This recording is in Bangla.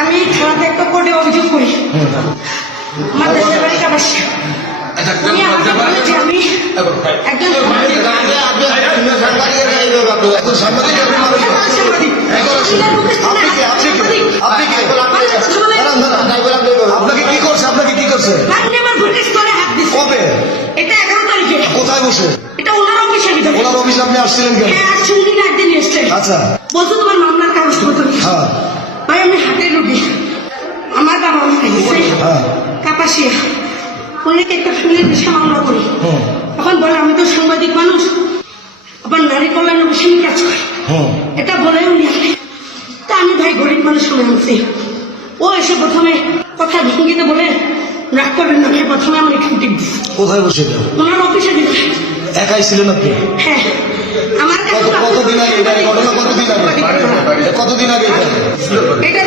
আমি থানাতে একটা কোর্টে অভিযোগ করি আমার দেশের বাড়ি কাপাসিয়া। আমি আমাকে বলেছি আমি একজন আপনাকে কি করছে? আপনাকে কি করছে? কবে? এটা 11 তারিখে। কোথায় বসে? এটা ওনার অফিসের ভিতরে। ওনার অফিসে আপনি আসছিলেন কেন? হ্যাঁ, আসছি, উনি না একদিন এসছে। আচ্ছা, বলছো তোমার মামলার কাগজপত্র কি? হ্যাঁ ভাই আমি হাটের রুগী, আমার বাবা মারা গেছে হ্যাঁ কাপাসিয়া। অনেক একটা ফুলের বিষয়ে মামলা করি। হুম এখন বলে আমি তো সাংবাদিক মানুষ, আবার নারী কল্যাণ অফিসে কাজ করি, হুম এটা বলে উনি আসে। তা আমি ভাই গরিব মানুষ শুনে আনছি। ও এসে প্রথমে কথা ভঙ্গিতে বলে রাগ করবেন না, প্রথমে আমার এখান থেকে দিচ্ছে কোথায় বসে এটা? ওনার অফিসে দিচ্ছে। একাই ছিলেন আপনি? হ্যাঁ, আমার কাছে কতদিন আগে এটা ঘটনা? কতদিন আগে? কতদিন আগে এটা? এটা